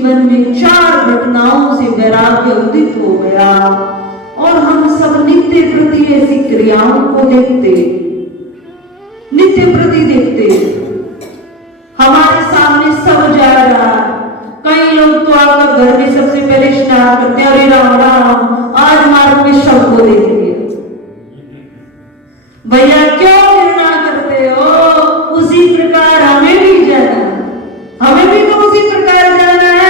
जीवन में 4 घटनाओं से वैराग्य उदित हो गया और हम सब नित्य प्रति ऐसी क्रियाओं को देखते, नित्य प्रति देखते। हमारे सामने सब जा रहा। कई लोग तो आकर घर में सबसे पहले स्नान करते हैं, अरे राम राम आज मार्ग में शव को देखेंगे। भैया क्यों घृणा करते हो? उसी प्रकार हमें भी जाना, हमें भी तो उसी प्रकार जाना है।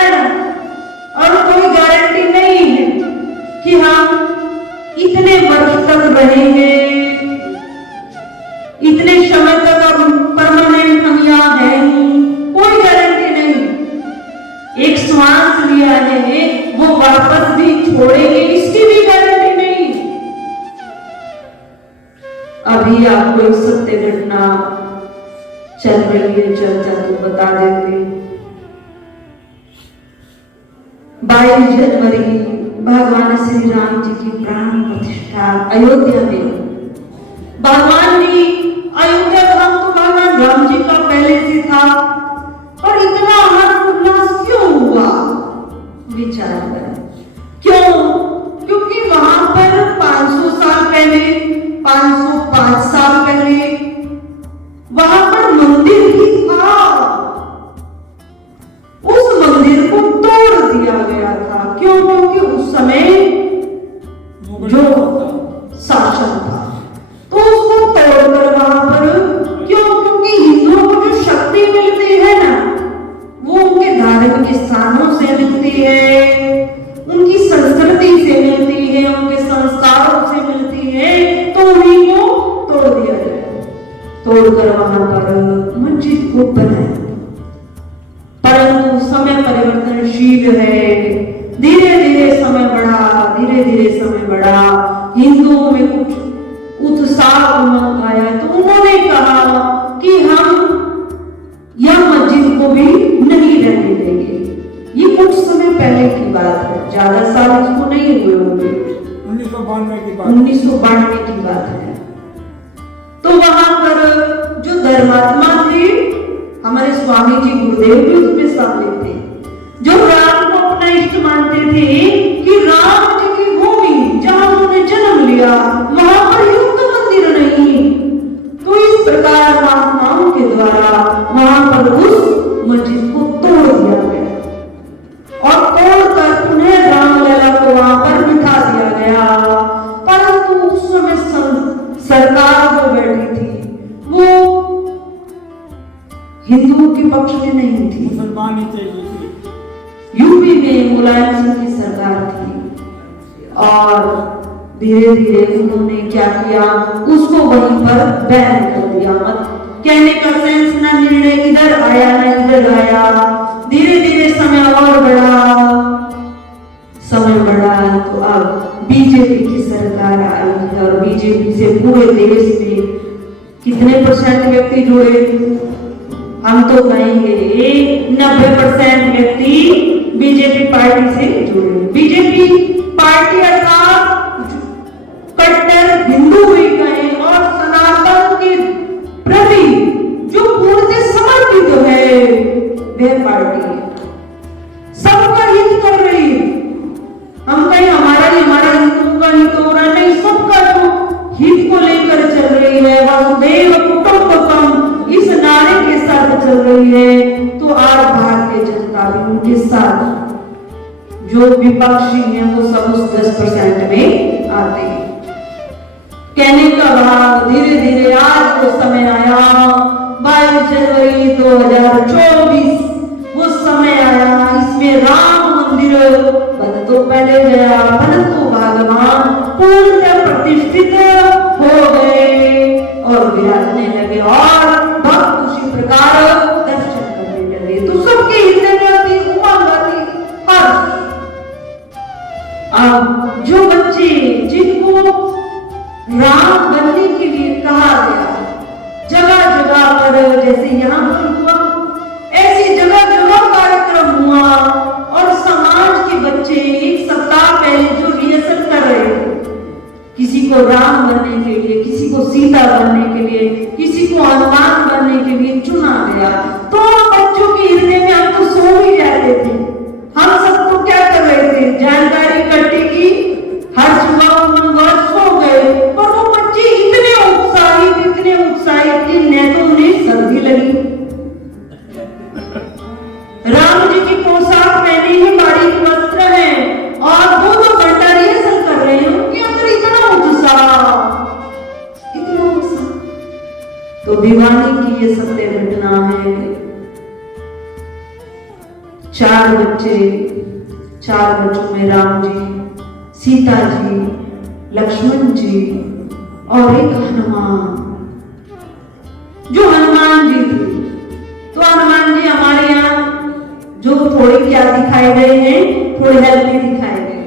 और कोई गारंटी नहीं है कि हम इतने वर्ष तक रहेंगे, इतने समय तक हम परमानेंट हम यहाँ है, कोई गारंटी नहीं। एक श्वास लिया है वो वापस भी छोड़ेंगे, इसकी भी गारंटी नहीं। अभी आपको एक सत्य घटना चल रही है, चर्चा तो बता देते। 22 जनवरी भगवान श्री राम जी की प्राण प्रतिष्ठा अयोध्या में। भगवान ने अयोध्या धाम तो भगवान राम जी का पहले से था, और इतना हर्षोल्लास क्यों हुआ? विचार करें क्यों? क्योंकि वहां पर 500 साल पहले, 505 साल पहले वहां पर मंदिर ही था। उस मंदिर को तोड़ दिया गया था। क्यों? क्योंकि उस समय जो शासन था तो उसको तोड़कर वहां पर, क्यों? क्योंकि हिंदुओं को जो शक्ति मिलती है ना, वो उनके धार्मिक स्थानों से मिलती है, उनकी संस्कृति से मिलती है, उनके संस्कारों से मिलती है, तो उन्हीं को तोड़ दिया जाए। तोड़कर वहां पर मस्जिद को बनाया। परंतु समय परिवर्तनशील है, धीरे धीरे समय बढ़ा, धीरे धीरे समय बढ़ा। हिंदुओं में कुछ उत्साह उमंग आया, तो उन्होंने कहा कि हम यह मस्जिद को भी नहीं रहने देंगे। ये कुछ समय पहले की बात है, ज्यादा साल इसको नहीं हुए होंगे, 1992 की बात है। तो वहां पर जो धर्मात्मा थे, हमारे स्वामी जी गुरुदेव भी उसमें शामिल थे, जो राम को अपना इष्ट मानते थे कि राम जी की भूमि जहां उन्होंने जन्म लिया वहां पर युक्त मंदिर नहीं। तो इस प्रकार महात्माओं के द्वारा वहां पर उस मस्जिद को तोड़ दिया गया और तोड़कर पुनः रामलला को वहां पर बिठा दिया गया। परंतु उस समय सरकार जो बैठी थी वो हिंदुओं के पक्ष में नहीं थी, मुसलमान ही थे। यूपी में मुलायम सिंह की सरकार थी और धीरे धीरे उन्होंने क्या किया, उसको वहीं पर बैन कर दिया। मत कहने का सेंस ना, निर्णय इधर आया ना इधर आया। धीरे धीरे समय और बढ़ा, समय बढ़ा तो अब बीजेपी की सरकार आई और बीजेपी से पूरे देश में कितने % व्यक्ति जुड़े? हम तो कहेंगे 90% व्यक्ति बीजेपी पार्टी से जुड़े। बीजेपी पार्टी अर्थात कट्टर हिंदू भी कहें और सनातन के प्रति जो पूर्ण समर्पित है वह पार्टी है, सबका हित कर रही है। हम कहीं हमारा हिंदुओं का हित हो रहा नहीं, सबका जो हित को लेकर चल रही है, वसुधैव कुटुंबकम इस नारे के साथ चल रही है। तो आज भारतीय जनता भी उनके साथ, जो विपक्षी हैं वो सब उस 10% में आते हैं। कहने का भाव धीरे धीरे आज वो समय आया, 22 जनवरी 2024 वो समय आया। इसमें राम मंदिर बन तो पहले गया, परंतु भगवान पूर्ण प्रतिष्ठित हो गए और विराजने लगे और भक्त उसी प्रकार दर्शन करने लगे। तो सबके हृदय में आती उमंग आती हर्ष। अब जो बच्चे जिनको राम बनने के लिए कहा गया, जगह जगह पर, जैसे यहाँ पर हुआ, ऐसी जगह जगह कार्यक्रम हुआ और समाज के बच्चे एक सप्ताह पहले जो रिहर्सल कर रहे थे, किसी को राम बनने के लिए, किसी को सीता बनने के लिए, किसी को हनुमान बनने के लिए चुना गया। तो बच्चों के हृदय में हम तो सो ही जाते थे 4 बच्चे, 4 बच्चों में राम जी, सीता जी, लक्ष्मण जी और एक हनुमान, जो हनुमान जी थे। तो हनुमान जी हमारे यहाँ जो थोड़े क्या दिखाए गए हैं, थोड़े हेल्दी दिखाए गए।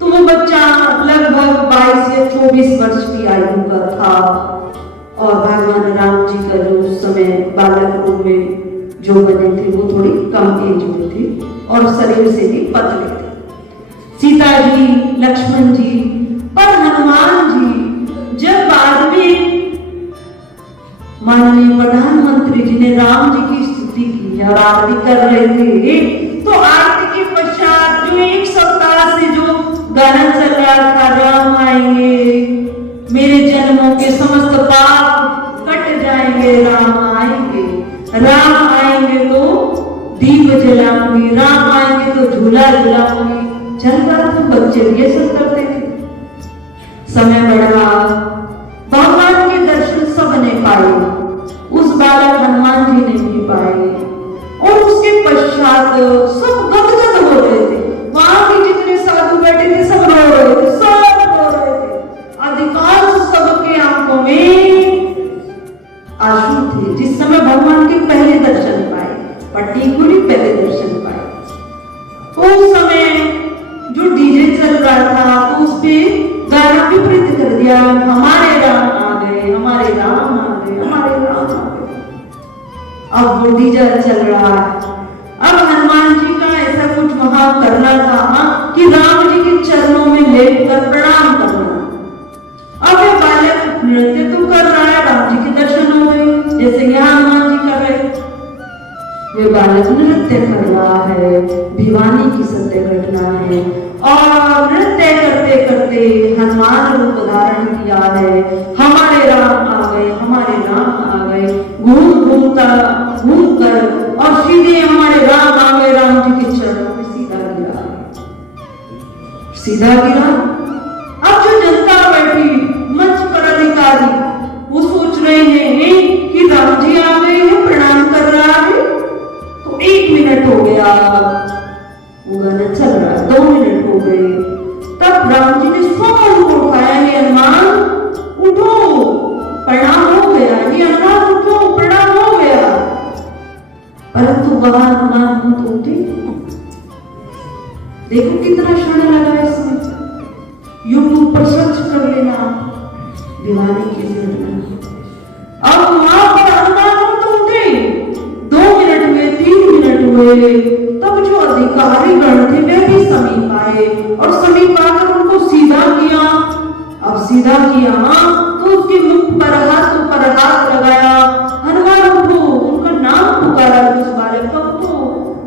तो वो बच्चा लगभग 22 या 24 वर्ष की आयु का था और भगवान राम जी का जो उस समय बालक रूप में जो बने थे वो थोड़ी कम एज में थे और शरीर से भी पतले थे। सीता जी, लक्ष्मण जी, पर हनुमान जी जब बाद में माननीय प्रधानमंत्री जी ने राम जी की स्तुति की और आरती कर रहे थे, तो आरती के पश्चात जो एक सप्ताह से जो गाना चल रहा था, राम आएंगे, मेरे जन्मों के समस्त पाप कट जाएंगे, राम आएंगे, राम आएंगे तो दीप जलाऊंगी, राम आएंगे तो झूला झुलाऊंगी, चल रहा था। बच्चे ये सब करते थे। समय बढ़ा, भगवान के दर्शन सबने पाए, उस बालक हनुमान जी ने भी पाए और उसके पश्चात सब गदगद हो रहे थे। वहां के जितने साधु बैठे थे सब रो रहे थे, सब रो रहे थे। अधिकांश सबके आंखों में आंसू थे जिस समय भगवान के पहले दर्शन पाए, पर्टिकुलरली पहले दर्शन पाए। उस समय जो डीजे चल रहा था तो उस पे गाना विपरीत कर दिया, हमारे राम आ गए, हमारे राम आ गए, हमारे राम आ गए। अब वो डीजे चल रहा है। अब हनुमान जी का ऐसा कुछ वहां करना था कि राम जी के चरणों में लेटकर प्रणाम करना। अब ये बालक नृत्य तो कर रहा है, राम जी के दर्शन हो गए जैसे यहाँ हनुमान जी कर रहे। वे बालक नृत्य कर रहा है, भिवानी की सत्य घटना है और नृत्य करते करते हनुमान रूप धारण किया है। हमारे राम आ गए, हमारे राम आ गए, घूम कर और सीधे हमारे राम आ गए, राम जी के चरणों में सीधा गिरा, सीधा गिरा। अब जो जनता बैठी मंच पर अधिकारी वो सोच रहे हैं कि राम जी आ गए हैं, प्रणाम कर रहा है। तो 1 मिनट हो गया, वो गाना चल रहा है, 2 मिनट हो गए, तब राम जी ने स्वयं उनको उठाया, हे हनुमान उठो, प्रणाम हो गया, हे हनुमान उठो, प्रणाम हो गया। परंतु वहां हनुमान तो उठे। देखो कितना क्षण लगा इसमें, यूट्यूब पर सर्च कर लेना दीवानी की घटना। अब वहां पर हनुमान तो उठे, 2 मिनट में 3 मिनट हुए, तब जो अधिकारी गण थे वे भी समीप आए और समीप आकर उनको सीधा किया। अब सीधा किया तो उसके मुख पर हाथ लगाया, हनुमान उठो, उनका नाम पुकारा उस बालक का, उठो,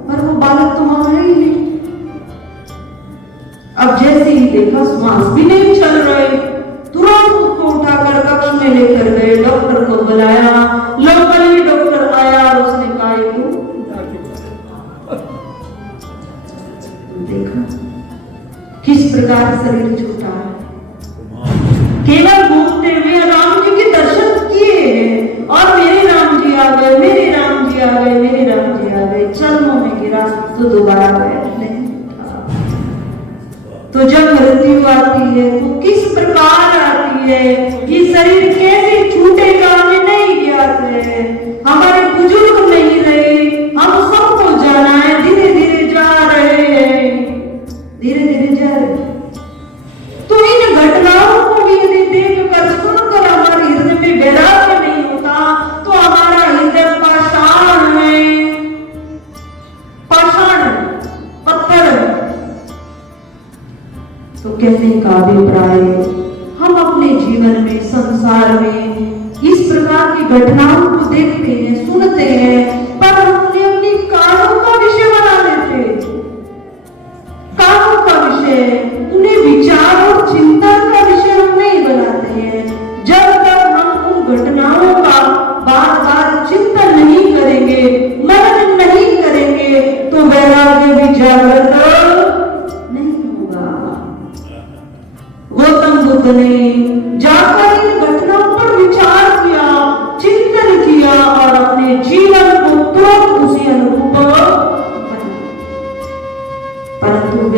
पर वो बालक तो वहां है ही नहीं। अब जैसे ही देखा श्वास भी नहीं चल रहे, तुरंत उसको उठाकर कक्ष में लेकर गए, डॉक्टर को बुलाया, लोकली डॉक्टर आया और उसने कहा देखा किस प्रकार शरीर छूटा है। केवल घूमते हुए राम जी के दर्शन किए हैं और मेरे राम जी आ गए, मेरे राम जी आ गए, मेरे राम जी आ गए, चरणों में गिरा तो दोबारा बैठ नहीं उठा। तो जब मृत्यु आती है तो किस प्रकार आती है, ये शरीर कैसे छूटेगा हमें नहीं ज्ञात है। हमारे बुजुर्ग नहीं रहे, हम सबको जाना है, धीरे धीरे जा रहे हैं, धीरे धीरे जा रहे हैं। तो इन घटनाओं को भी यदि देखकर सुनकर हमारे हृदय में वैराग्य नहीं होता तो हमारा हृदय पाषाण है, पाषाण पत्थर। तो कहने का अभिप्राय, हम अपने जीवन में, संसार में इस प्रकार की घटनाओं को देखते हैं, सुनते हैं, पर हमने अपनी कानों का विषय बना लेते, कानों का विषय, उन्हें विचार और चिंतन का विषय हम नहीं बनाते हैं। जब तक हम उन घटनाओं का बार बार चिंतन नहीं करेंगे, मनन नहीं करेंगे, तो वैराग्य भी जागृत नहीं होगा। गौतम बुद्ध ने जाकर इन घटनाओं पर विचार किया, चिंतन किया और अपने जीवन को तुरंत उसी अनुरूप बनाया।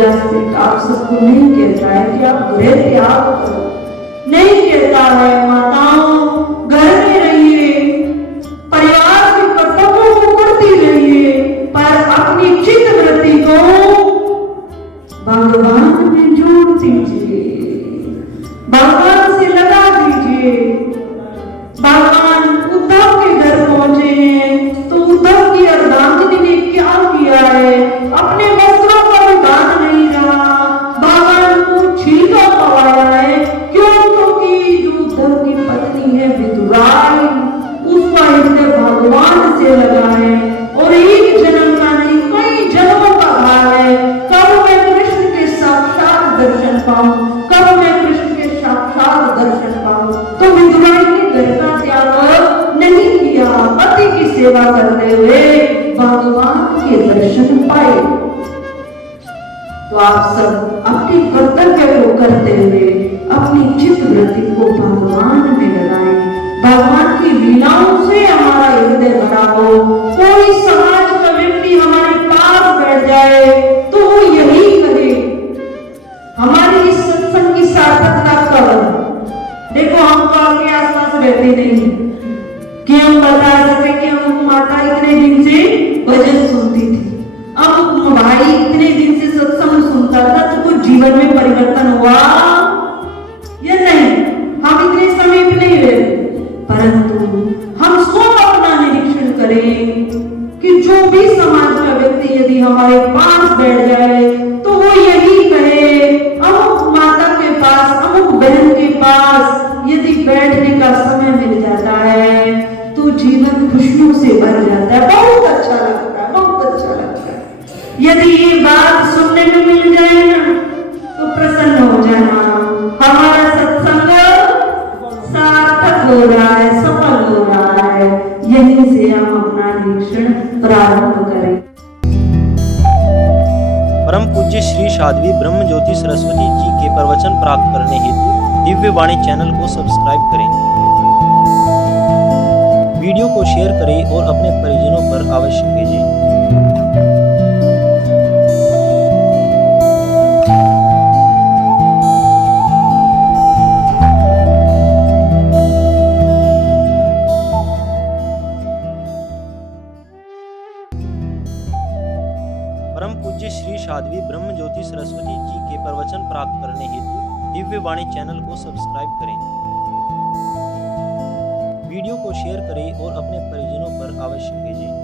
सूर्यास्त आप सबको नहीं कहता है कि आप बुरे त्याग करो, नहीं कहता है माताओं घर में रहिए, परिवार के कर्तव्यों को करती रहिए, पर अपनी चित्त वृत्ति को भगवान में जोड़ दीजिए, भगवान से लगा दीजिए। भगवान उद्धव के घर पहुंचे हैं तो उद्धव की अर्धांगिनी ने क्या किया है, अपने वस्त्रों का भी दान नहीं रहा, भगवान को छिलका पवाया है। क्यों? क्योंकि जो उद्धव की पत्नी है विदुराई, उसका हृदय भगवान से लगा है और एक जन्म का नहीं कई जन्मों का भाव है। कब मैं कृष्ण के साक्षात दर्शन पाऊं, कब मैं कृष्ण के साक्षात दर्शन पाऊं। तो विदुराई के घर का त्याग नहीं किया, पति की सेवा करते हुए भगवान के दर्शन पाए। तो आप सब अपने कर्तव्य को करते हुए अपनी चित्त वृत्ति को भगवान में लगाएं, भगवान की लीलाओं से हमारा हृदय भरा हो। कोई समाज का व्यक्ति हमारे पास बैठ जाए तो वो यही कहे, हमारी इस सत्संग की सार्थकता कब। देखो हम तो आपके आसपास रहते नहीं कि हम बता सके कि हम माता इतने दिन से भजन सुनती थी, अब भाई इतने दिन से सत्संग सुनता था, तो कुछ जीवन में परिवर्तन हुआ या नहीं। हम इतने समय पे नहीं रहते, परंतु हम स्वयं अपना निरीक्षण करें कि जो भी समाज का व्यक्ति यदि हमारे पास बैठ जाए तो वो यही कहे, अमुक माता के पास, अमुक बहन के पास यदि बैठने का समय मिल जाता है तो जीवन खुशियों से भर जाता है। बहुत अच्छा लगता है, बहुत अच्छा लगता है। यदि ये बात सुनने में मिल जाए ना तो प्रसन्न हो जाना, हमारा सत्संग सार्थक हो रहा है, सफल हो रहा है। यहीं से हम अपना निरीक्षण प्रारंभ करें। परम पूज्य श्री साध्वी ब्रह्म ज्योति सरस्वती जी के प्रवचन प्राप्त करने हेतु दिव्य वाणी चैनल को सब्सक्राइब करें, वीडियो को शेयर करें और अपने परिजनों पर अवश्य भेजें। परम पूज्य श्री साध्वी ब्रह्म ज्योति सरस्वती जी के प्रवचन प्राप्त करने हेतु दिव्य वाणी चैनल को सब्सक्राइब करें, वीडियो को शेयर करें और अपने परिजनों पर अवश्य भेजें।